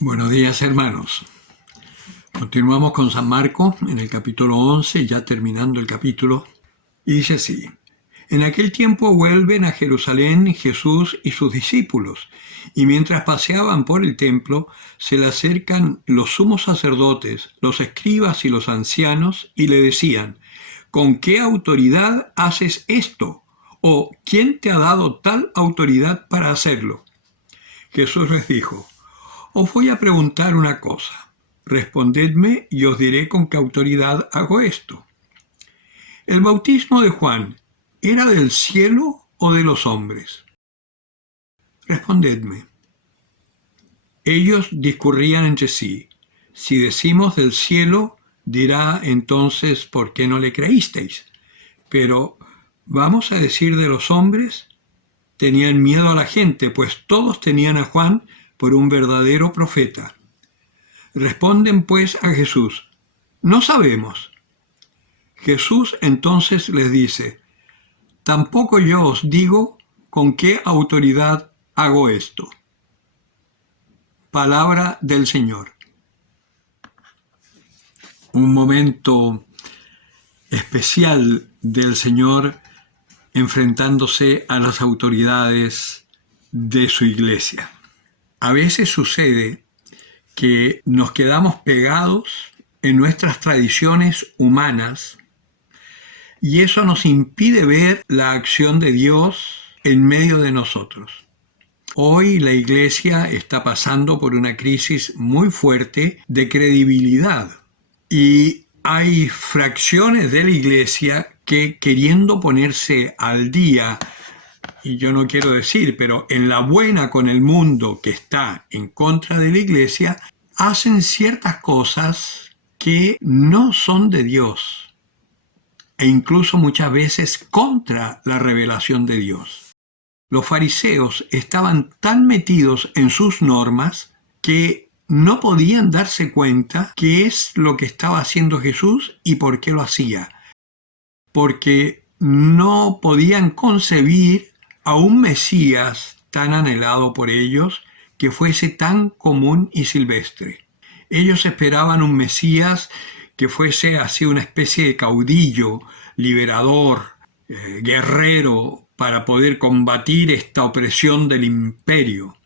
Buenos días, hermanos. Continuamos con San Marcos en el capítulo 11, ya terminando el capítulo, y dice así: En aquel tiempo vuelven a Jerusalén Jesús y sus discípulos, y mientras paseaban por el templo, se le acercan los sumos sacerdotes, los escribas y los ancianos, y le decían: ¿Con qué autoridad haces esto? ¿O quién te ha dado tal autoridad para hacerlo? Jesús les dijo: Os voy a preguntar una cosa. Respondedme y os diré con qué autoridad hago esto. ¿El bautismo de Juan era del cielo o de los hombres? Respondedme. Ellos discurrían entre sí. Si decimos del cielo, dirá entonces ¿por qué no le creísteis? Pero ¿vamos a decir de los hombres? Tenían miedo a la gente, pues todos tenían a Juan por un verdadero profeta. Responden pues a Jesús: No sabemos. Jesús entonces les dice: Tampoco yo os digo con qué autoridad hago esto. Palabra del Señor. Un momento especial del Señor enfrentándose a las autoridades de su iglesia. A veces sucede que nos quedamos pegados en nuestras tradiciones humanas y eso nos impide ver la acción de Dios en medio de nosotros. Hoy la Iglesia está pasando por una crisis muy fuerte de credibilidad y hay fracciones de la Iglesia que, queriendo ponerse al día, y yo no quiero decir, pero en la buena con el mundo que está en contra de la Iglesia, hacen ciertas cosas que no son de Dios e incluso muchas veces contra la revelación de Dios. Los fariseos estaban tan metidos en sus normas que no podían darse cuenta qué es lo que estaba haciendo Jesús y por qué lo hacía, porque no podían concebir a un Mesías tan anhelado por ellos que fuese tan común y silvestre. Ellos esperaban un Mesías que fuese así una especie de caudillo, liberador, guerrero, para poder combatir esta opresión del imperio.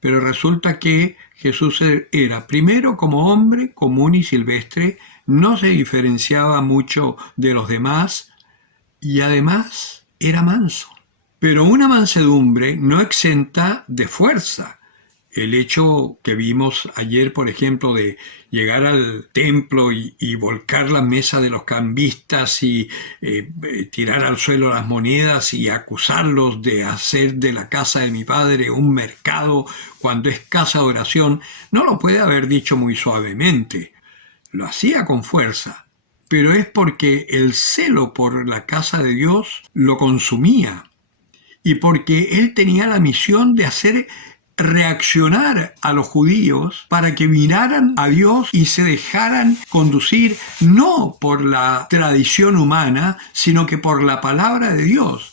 Pero resulta que Jesús era, primero, como hombre común y silvestre, no se diferenciaba mucho de los demás y además era manso. Pero una mansedumbre no exenta de fuerza. El hecho que vimos ayer, por ejemplo, de llegar al templo y volcar la mesa de los cambistas y tirar al suelo las monedas y acusarlos de hacer de la casa de mi padre un mercado cuando es casa de oración, no lo puede haber dicho muy suavemente. Lo hacía con fuerza, pero es porque el celo por la casa de Dios lo consumía y porque él tenía la misión de hacer reaccionar a los judíos para que miraran a Dios y se dejaran conducir no por la tradición humana, sino que por la palabra de Dios.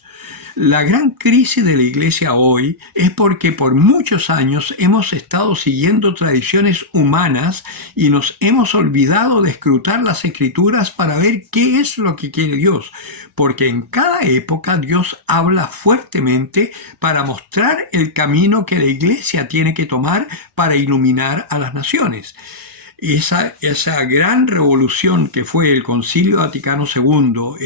La gran crisis de la Iglesia hoy es porque por muchos años hemos estado siguiendo tradiciones humanas y nos hemos olvidado de escrutar las Escrituras para ver qué es lo que quiere Dios. Porque en cada época Dios habla fuertemente para mostrar el camino que la Iglesia tiene que tomar para iluminar a las naciones. Esa gran revolución que fue el Concilio Vaticano II,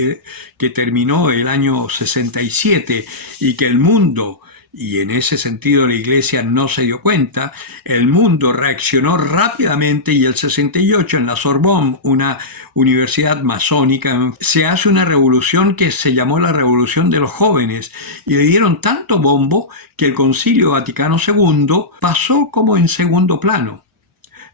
que terminó el año 67 y que el mundo, y en ese sentido la Iglesia no se dio cuenta, el mundo reaccionó rápidamente y el 68 en la Sorbonne, una universidad masónica, se hace una revolución que se llamó la Revolución de los Jóvenes y le dieron tanto bombo que el Concilio Vaticano II pasó como en segundo plano.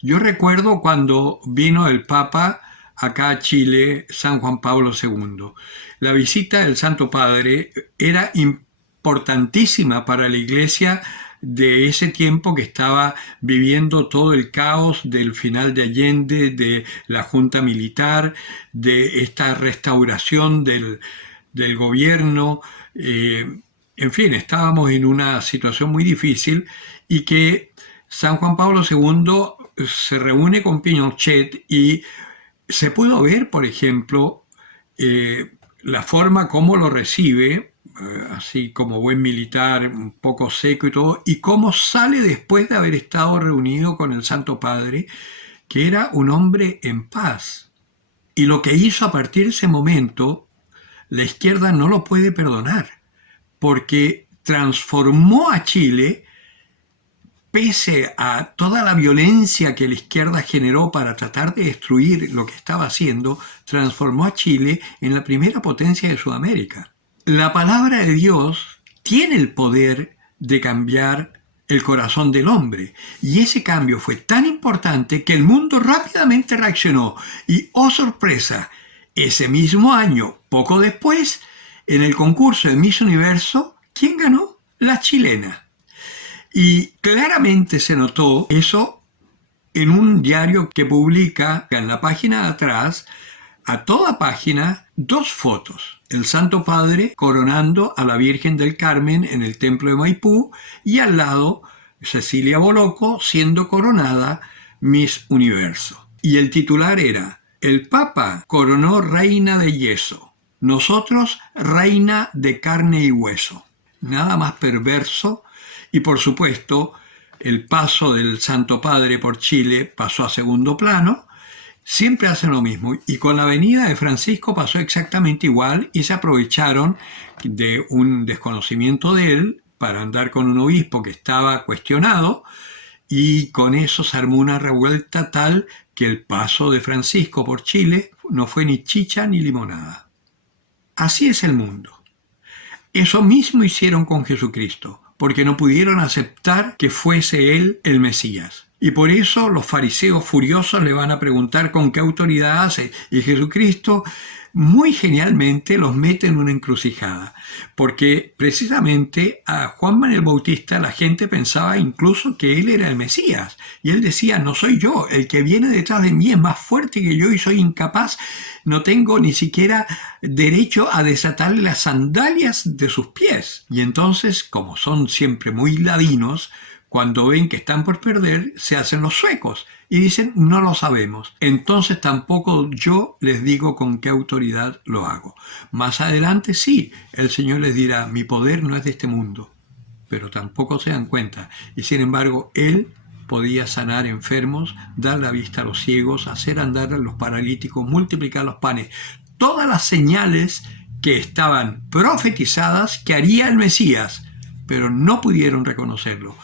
Yo recuerdo cuando vino el Papa acá a Chile, San Juan Pablo II. La visita del Santo Padre era importantísima para la Iglesia de ese tiempo que estaba viviendo todo el caos del final de Allende, de la Junta Militar, de esta restauración del gobierno. En fin, estábamos en una situación muy difícil y que San Juan Pablo II se reúne con Pinochet y se pudo ver, por ejemplo, la forma como lo recibe, así como buen militar, un poco seco y todo, y cómo sale después de haber estado reunido con el Santo Padre, que era un hombre en paz. Y lo que hizo a partir de ese momento, la izquierda no lo puede perdonar, porque transformó a Chile, pese a toda la violencia que la izquierda generó para tratar de destruir lo que estaba haciendo, transformó a Chile en la primera potencia de Sudamérica. La palabra de Dios tiene el poder de cambiar el corazón del hombre, y ese cambio fue tan importante que el mundo rápidamente reaccionó y, oh sorpresa, ese mismo año, poco después, en el concurso de Miss Universo, ¿quién ganó? La chilena. Y claramente se notó eso en un diario que publica en la página de atrás, a toda página, dos fotos. El Santo Padre coronando a la Virgen del Carmen en el templo de Maipú y al lado Cecilia Boloco siendo coronada Miss Universo. Y el titular era: el Papa coronó reina de yeso, nosotros reina de carne y hueso. Nada más perverso. Y por supuesto, el paso del Santo Padre por Chile pasó a segundo plano. Siempre hacen lo mismo. Y con la venida de Francisco pasó exactamente igual y se aprovecharon de un desconocimiento de él para andar con un obispo que estaba cuestionado, y con eso se armó una revuelta tal que el paso de Francisco por Chile no fue ni chicha ni limonada. Así es el mundo. Eso mismo hicieron con Jesucristo, porque no pudieron aceptar que fuese Él el Mesías. Y por eso los fariseos furiosos le van a preguntar con qué autoridad hace. Y Jesucristo muy genialmente los mete en una encrucijada. Porque precisamente a Juan Manuel Bautista la gente pensaba incluso que él era el Mesías. Y él decía: no soy yo, el que viene detrás de mí es más fuerte que yo y soy incapaz, no tengo ni siquiera derecho a desatarle las sandalias de sus pies. Y entonces, como son siempre muy ladinos, cuando ven que están por perder, se hacen los suecos y dicen: no lo sabemos. Entonces tampoco yo les digo con qué autoridad lo hago. Más adelante sí, el Señor les dirá: mi poder no es de este mundo. Pero tampoco se dan cuenta. Y sin embargo, Él podía sanar enfermos, dar la vista a los ciegos, hacer andar a los paralíticos, multiplicar los panes. Todas las señales que estaban profetizadas que haría el Mesías, pero no pudieron reconocerlo.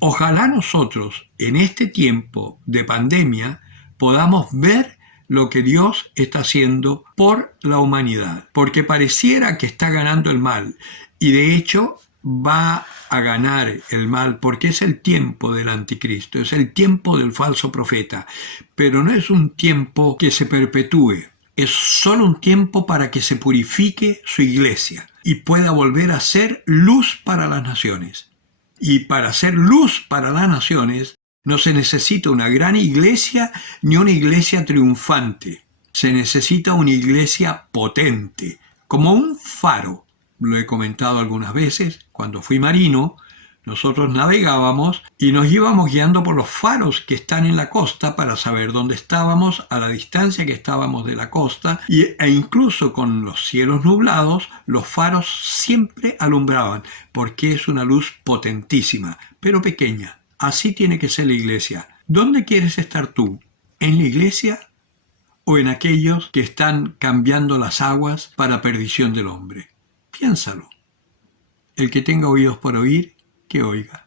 Ojalá nosotros, en este tiempo de pandemia, podamos ver lo que Dios está haciendo por la humanidad, porque pareciera que está ganando el mal, y de hecho va a ganar el mal, porque es el tiempo del anticristo, es el tiempo del falso profeta, pero no es un tiempo que se perpetúe, es solo un tiempo para que se purifique su iglesia y pueda volver a ser luz para las naciones. Y para ser luz para las naciones no se necesita una gran iglesia ni una iglesia triunfante. Se necesita una iglesia potente, como un faro. Lo he comentado algunas veces. Cuando fui marino, nosotros navegábamos y nos íbamos guiando por los faros que están en la costa para saber dónde estábamos, a la distancia que estábamos de la costa, e incluso con los cielos nublados, los faros siempre alumbraban, porque es una luz potentísima, pero pequeña. Así tiene que ser la iglesia. ¿Dónde quieres estar tú? ¿En la iglesia o en aquellos que están cambiando las aguas para perdición del hombre? Piénsalo. El que tenga oídos por oír, que oiga.